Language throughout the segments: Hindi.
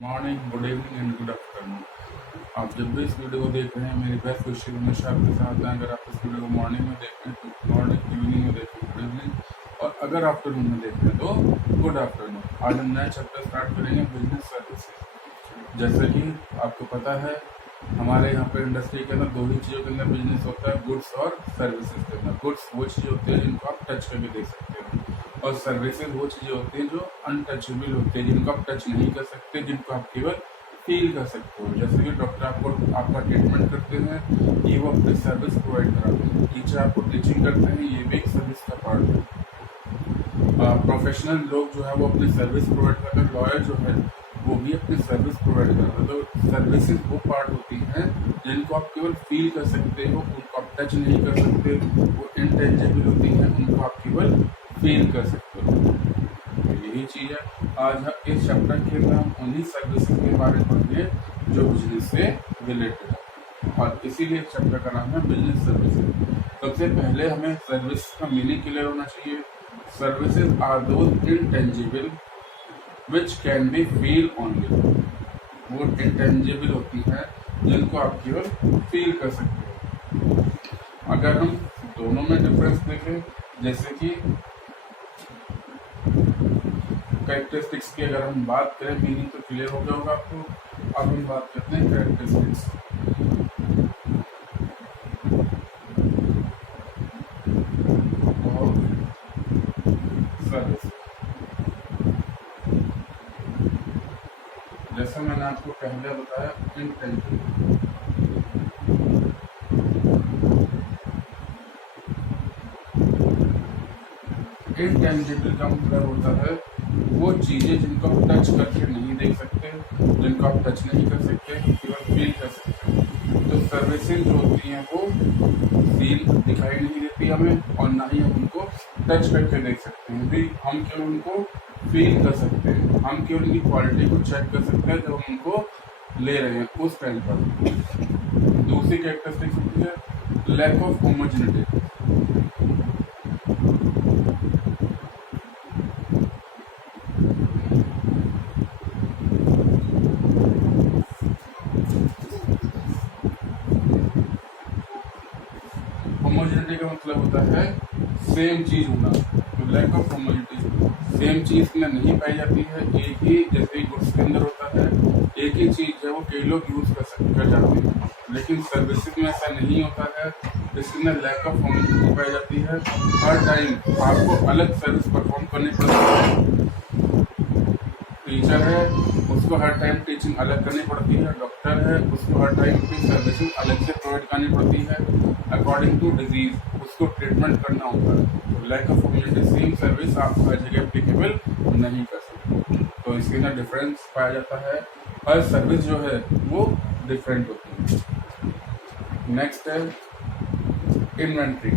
Morning, good evening and good afternoon. आप जब भी इस वीडियो को देख रहे हैं मेरी बेस्ट विशेस हमेशा आपके साथ हैं। अगर आप इस वीडियो को मॉर्निंग में देख रहे हैं तो मॉर्निंग, इवनिंग में देख रहे हैं गुड इवनिंग, और अगर आफ्टरनून में देख रहे हैं तो गुड आफ्टरनून। आज हम नया चैप्टर स्टार्ट करेंगे बिजनेस सर्विसेज। जैसे कि आपको पता है हमारे यहाँ पे इंडस्ट्री के अंदर दो ही चीज़ों के अंदर बिजनेस होता है, गुड्स और सर्विसेज के अंदर। गुड्स वो चीज़ होती है जिनको आप टच करके देख सकते हैं, और सर्विसेज वो चीज़ें होती हैं जो अनटचेबल होती है, जिनको आप टच नहीं कर सकते, जिनको आप केवल फील कर सकते हो। जैसे कि डॉक्टर आपको आपका ट्रीटमेंट करते हैं, ये वो अपनी सर्विस प्रोवाइड कराते हैं। टीचर आपको टीचिंग करते हैं, ये भी एक सर्विस का पार्ट है। प्रोफेशनल लोग जो है वो अपनी सर्विस प्रोवाइड करते हैं। लॉयर जो है वो भी अपनी सर्विस प्रोवाइड करते हैं। तो सर्विसेज वो पार्ट होती हैं जिनको आप केवल फील कर सकते हो, उनको आप टच नहीं कर सकते, वो इनटेंजिबल होती हैं, उनको आप केवल फील कर सकते हो। तो यही चीज़ है। आज हम इस चैप्टर के अंदर हम उन्हीं सर्विसेज के बारे में पढ़ेंगे जो बिजनेस से रिलेटेड है, और इसीलिए इस चैप्टर का नाम है बिजनेस सर्विसेज। सबसे पहले हमें सर्विस का मीनिंग क्लियर होना चाहिए। Services are those intangible which can be feel only. वो इंटेंजिबल होती है जिनको आप केवल फील कर सकते हो। अगर हम दोनों में डिफरेंस देखें, जैसे कि कैरेक्टरिस्टिक्स की अगर हम बात करें, मीनिंग तो क्लियर हो गया होगा आपको। अब हम बात करते हैं कैरेक्टरिस्टिक्स। और सर्विस, जैसा मैंने आपको पहले बताया, इंटेंजिबल। इनटेंजिबल का मतलब होता है वो चीज़ें जिनको आप टच करके नहीं देख सकते, जिनको आप टच नहीं कर सकते, केवल फील कर सकते। तो सर्विसेज जो होती हैं वो फील दिखाई नहीं देती हमें, और ना ही हम उनको टच करके देख सकते हैं। भी हम केवल उनको फील कर सकते हैं, हम केवल उनकी क्वालिटी को चेक कर सकते हैं जब हम उनको ले रहे हैं उस टाइम पर। दूसरी कैरेक्टरिस्टिक्स होती है लैक ऑफ होमोजेनिटी। होमोजेनिटी का मतलब होता है सेम चीज होना। तो लैक ऑफ होमोजेनिटी, सेम चीज में नहीं पाई जाती है। एक ही, जैसे गुड्स के अंदर होता है एक ही चीज है वो कई लोग यूज कर जाते हैं, लेकिन सर्विसेज में ऐसा नहीं होता है। इसके अंदर लैक ऑफ होमोजेनिटी पाई जाती है। हर टाइम आपको अलग सर्विस परफॉर्म करनी पड़ती है। टीचर है उसको हर टाइम टीचिंग अलग करनी पड़ती है, डॉक्टर है उसको हर टाइम अपनी सर्विसेज अलग से प्रोवाइड करनी पड़ती है। अकॉर्डिंग टू डिजीज उसको ट्रीटमेंट करना होता है। तो lack of homogeneity, same service आप हर जगह एप्लीकेबल नहीं कर सकते। तो इसके अंदर डिफरेंस पाया जाता है। हर सर्विस जो है वो डिफरेंट होती है। नेक्स्ट है इन्वेंट्री।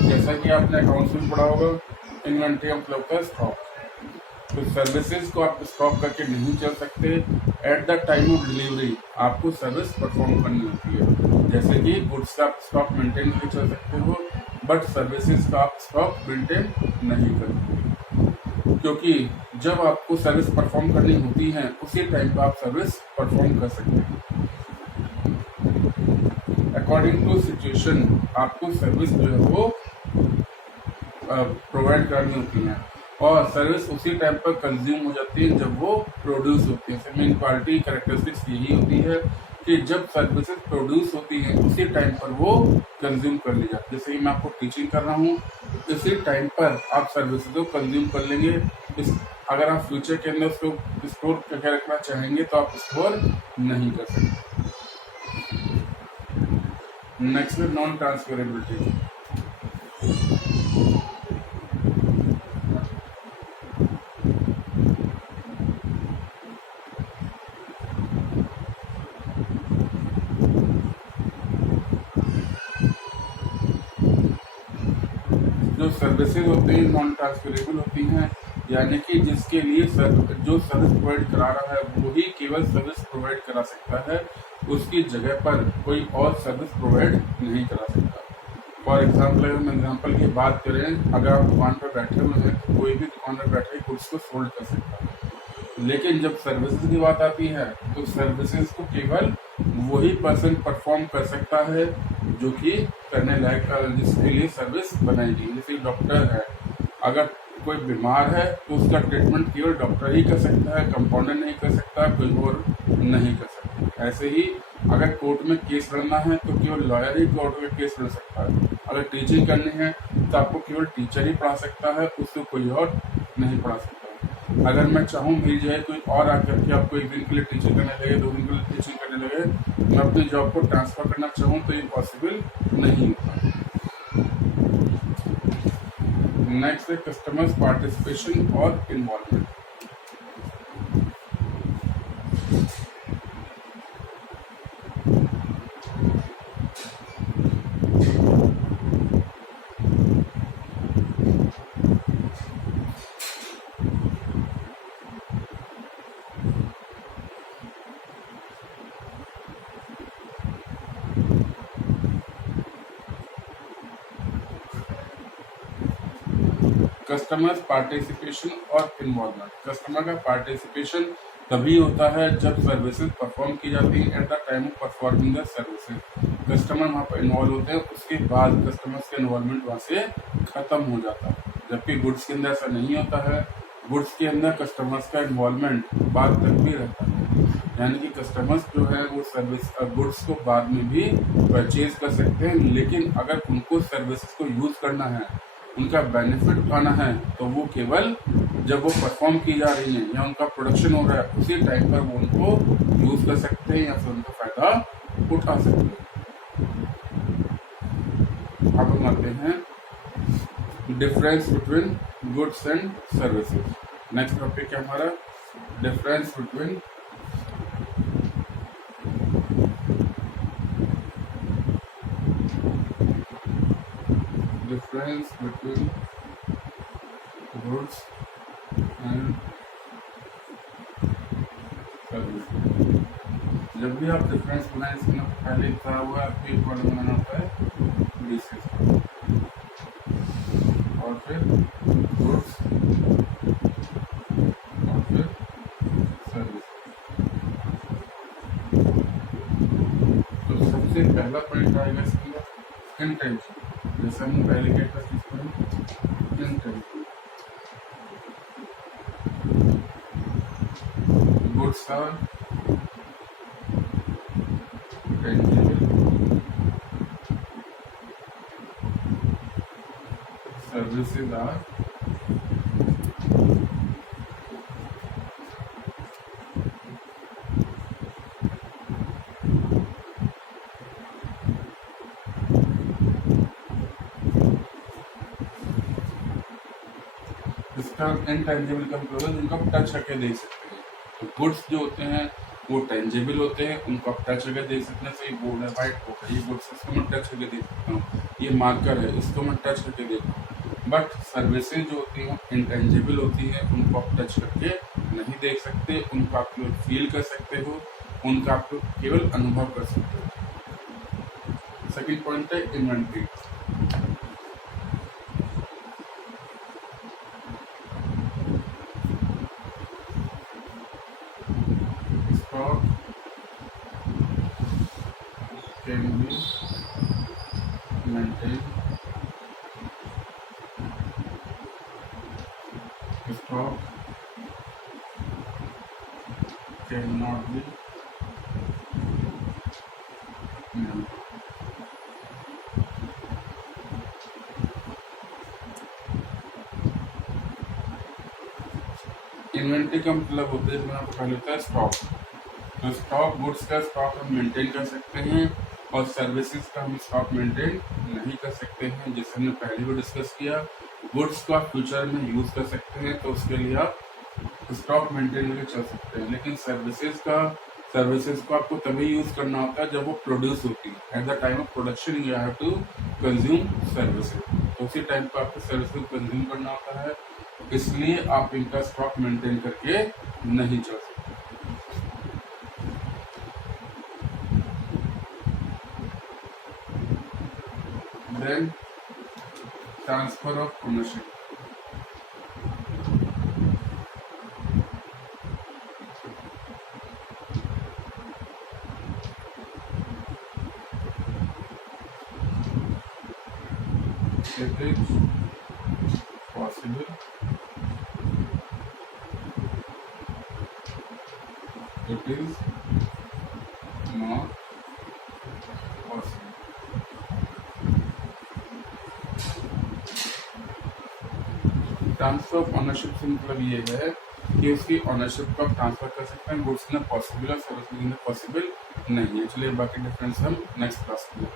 जैसा कि आपने अकाउंट्स में पढ़ा होगा, इन्वेंट्री मतलब होता है स्टॉक। तो सर्विसेज को आप स्टॉक करके नहीं चल सकते। Eight the time of delivery आपको सर्विस परफॉर्म करनी होती है। जैसे कि गुड्स का आप स्टॉक मेंटेन करके चल सकते हो, बट सर्विसेज का आप स्टॉक मेंटेन नहीं कर सकते, क्योंकि जब आपको सर्विस परफॉर्म करनी होती है उसी टाइम पर आप सर्विस परफॉर्म कर सकते हैं। अकॉर्डिंग टू सिचुएशन आपको सर्विस जो है वो प्रोवाइड करनी होती है, और सर्विस उसी टाइम पर कंज्यूम हो जाती है जब वो प्रोड्यूस होती है। मेन क्वालिटी कैरेक्टरिस्टिक्स यही होती है कि जब सर्विसेज प्रोड्यूस होती हैं उसी टाइम पर वो कंज्यूम कर ली जाती है। जैसे कि मैं आपको टीचिंग कर रहा हूँ, इसी टाइम पर आप सर्विसेज को कंज्यूम कर लेंगे। अगर आप फ्यूचर के अंदर उसको स्टोर करके रखना चाहेंगे तो आप स्टोर नहीं कर सकते। नेक्स्ट है नॉन ट्रांसफरेबिलिटी। जो सर्विसेज होती हैं नॉन ट्रांसफरेबल होती हैं, यानी कि जिसके लिए जो सर्विस प्रोवाइड करा रहा है वो ही केवल सर्विस प्रोवाइड करा सकता है, उसकी जगह पर कोई और सर्विस प्रोवाइड नहीं करा सकता। फॉर एग्जाम्पल अगर हम एग्जाम्पल की बात करें, अगर आप दुकान पर बैठे हुए हैं तो कोई भी दुकान पर बैठे गुड्स को सोल्ड कर सकता है, लेकिन जब सर्विसेज की बात आती है तो सर्विसेज को केवल वही पर्सन परफॉर्म कर सकता है जो कि करने लायक, जिसके लिए सर्विस बनाई गई। जैसे डॉक्टर है, अगर कोई बीमार है तो उसका ट्रीटमेंट केवल डॉक्टर ही कर सकता है, कंपाउंडर नहीं कर सकता, कोई और नहीं कर सकता। ऐसे ही अगर कोर्ट में केस लड़ना है तो केवल लॉयर ही कोर्ट में केस लड़ सकता है। अगर टीचिंग करनी है तो आपको केवल टीचर ही पढ़ा सकता है, उससे कोई और नहीं पढ़ा सकता। अगर मैं चाहूँ मेरी जगह कोई और आकर के आपको एक दिन के लिए टीचिंग करने लगे, 2 दिन के लिए टीचिंग करने लगे, मैं अपनी जॉब को ट्रांसफर करना चाहूँ तो ये पॉसिबल नहीं होता। नेक्स्ट है कस्टमर्स पार्टिसिपेशन और इन्वॉल्वमेंट। कस्टमर्स पार्टिसिपेशन और इन्वॉल्वमेंट। कस्टमर का पार्टिसिपेशन तभी होता है जब सर्विसेज परफॉर्म की जाती है at the time of performing the services. Customer वहाँ पर इन्वॉल्व होते हैं, उसके बाद कस्टमर्स का इन्वॉल्वमेंट वहाँ से खत्म हो जाता है। जबकि गुड्स के अंदर ऐसा नहीं होता है, गुड्स के अंदर कस्टमर्स का इन्वॉल्वमेंट बाद तक भी रहता है, यानी कि कस्टमर्स जो है वो सर्विस गुड्स को बाद में भी परचेज कर सकते हैं, लेकिन अगर उनको सर्विसेज को यूज करना है, उनका बेनिफिट उठाना है, तो वो केवल जब वो परफॉर्म की जा रही है या उनका प्रोडक्शन हो रहा है उसी टाइम पर वो उनको यूज कर सकते हैं या फिर उनका फायदा उठा सकते हैं। अब हम आते हैं difference between goods and services. Next topic है हमारा difference between goods and services. जब भी आप डिफरेंस बनाए, इसमें पहले क्या हुआ, आपको एक वर्ड बनाना होता है डिसेस और फिर गुड्स और फिर सर्विस। तो सबसे पहला पॉइंट आएगा इसके अंदर इंटेंशन। जैसे हमने पहले क्या था, intention. Goods are tangible, services are इसका इनटेंजिबल का मतलब है जिनको आप टच करके देख सकते हैं। तो गुड्स जो होते हैं वो टेंजिबल होते हैं, उनको आप टच करके देख सकते हैं। सही बोर्ड है, वाइट बोर्ड है, ये गुड्स इसको मैं टच करके देख सकता हूँ, ये मार्कर है इसको मैं टच करके देखता हूँ। बट सर्विसेज जो होती हैं इंटेंजिबल होती हैं, उनको आप टच करके नहीं देख सकते, उनको आप केवल फील कर सकते हो, उनका आप केवल अनुभव कर सकते हो। सेकेंड पॉइंट है inventory. Can be maintained, stock cannot be maintained। Inventory का मतलब होता है, आपको पहले होता है स्टॉक। तो स्टॉक, गुड्स का स्टॉक हम मेंटेन कर सकते हैं और सर्विसेज का हम स्टॉक मेंटेन नहीं कर सकते हैं। जैसे हमने पहले भी डिस्कस किया, गुड्स को आप फ्यूचर में यूज कर सकते हैं तो उसके लिए आप स्टॉक मेंटेन करके चल सकते हैं, लेकिन सर्विसेज को आपको तभी यूज करना होता है जब वो प्रोड्यूस होती है। At the time of production you have to consume services, तो उसी टाइम पर आपको सर्विसेज कंज्यूम करना होता है। इसलिए आप इनका स्टॉक मेंटेन करके नहीं चल सकते। Then transfer of ownership. It is possible it is not possible। Transfer of ownership से मतलब ये है कि उसकी ऑनरशिप को आप ट्रांसफर कर सकते हैं, गुड्स में पॉसिबल और सर्विस में पॉसिबल नहीं है। चलिए बाकी डिफरेंस हम नेक्स्ट क्लास में